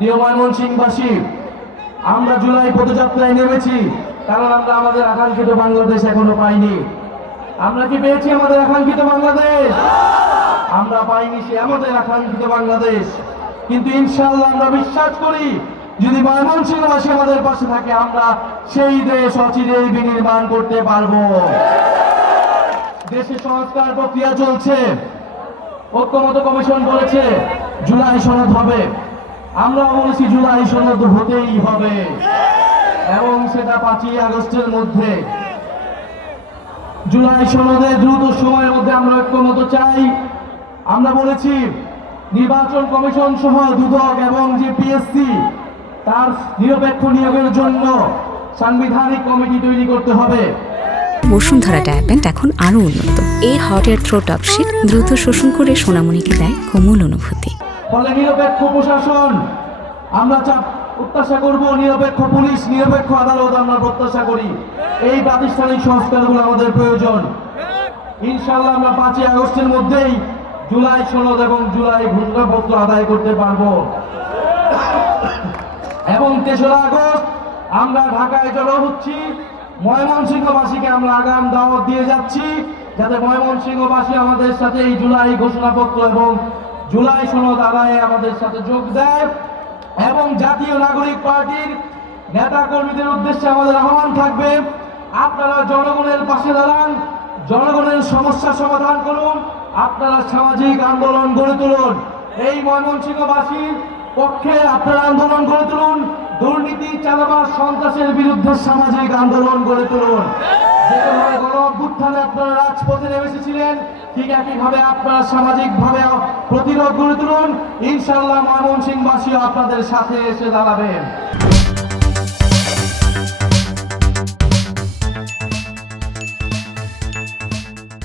প্রিয় ময়মনসিংহবাসী, আমরা জুলাই পদযাত্রায় নেমেছি কারণ আমরা আমাদের আকাঙ্ক্ষিত বাংলাদেশ এখনো পাইনি। আমরা কি পেয়েছি আমাদের আকাঙ্ক্ষিত বাংলাদেশ? আমরা পাইনি সে আমাদের আকাঙ্ক্ষিত বাংলাদেশ। কিন্তু ইনশাআল্লাহ আমরা বিশ্বাস করি, যদি ময়মনসিংহবাসী আমাদের পাশে থাকে, আমরা সেই দেশ অচিরেই বিনির্মাণ করতে পারবো। দেশে সংস্কার প্রক্রিয়া চলছে। ঐক্যমত কমিশন বলেছে জুলাই সনদ হবে। আমরাও বলেছি জুলাই সনদ হতেই হবে, এবং সেটা 5ই আগস্টের মধ্যে। জুলাই সনদে দ্রুত সময়ের মধ্যে আমরা ঐক্যমত চাই। আমরা বলেছি নির্বাচন কমিশন সহ দুদক এবং যে পিএসসি, তার নিরপেক্ষ নিয়োগের জন্য সাংবিধানিক কমিটি তৈরি করতে হবে। বসুন্ধরা ডায়াপেন্ট এখন আরো উন্নত। এই hot air through top sheet দ্রুত শোষণ করে সোনামণিকে দেয় কোমল অনুভূতি। ফলে নিরপেক্ষ প্রশাসন আমরা প্রত্যাশা করব, নিরপেক্ষ পুলিশ, নিরপেক্ষ আদালত আমরা প্রত্যাশা করি। এই প্রাতিষ্ঠানিক সংস্কারগুলো আমাদের প্রয়োজন। ইনশাআল্লাহ আমরা 5ই আগস্টের মধ্যেই জুলাই সনদ এবং জুলাই ঘোষণাপত্র আদায় করতে পারবো। এবং 3রা আগস্ট আমরা ঢাকায় জড়ো হচ্ছি। ময়মনসিংহবাসীকে আমরা আগাম দাওয়াত দিয়ে যাচ্ছি, যাতে ময়মনসিংহবাসী আমাদের সাথে এই জুলাই ঘোষণাপত্র এবং জুলাই সনদ আদায়ে আমাদের সাথে যোগ দেয়। এবং জাতীয় নাগরিক পার্টির নেতা কর্মীদের উদ্দেশ্যে আমাদের আহ্বান থাকবে, আপনারা জনগণের পাশে দাঁড়ান, জনগণের সমস্যা সমাধান করুন, আপনারা সামাজিক আন্দোলন গড়ে তুলুন। এই ময়মনসিংহবাসীর পক্ষে আপনারা আন্দোলন গড়ে তুলুন, দুর্নীতি, চাঁদাবাজ, সন্ত্রাসের বিরুদ্ধে সামাজিক আন্দোলন গড়ে তুলুন। যেভাবে গণ অভ্যুত্থানে আপনারা রাজপথে নেমে এসেছিলেন, ঠিক একইভাবে আপনারা সামাজিকভাবে প্রতিরোধ গড়ে তুলুন। ইনশাআল্লাহ ময়মনসিংহবাসীও আপনাদের সাথে এসে দাঁড়াবেন।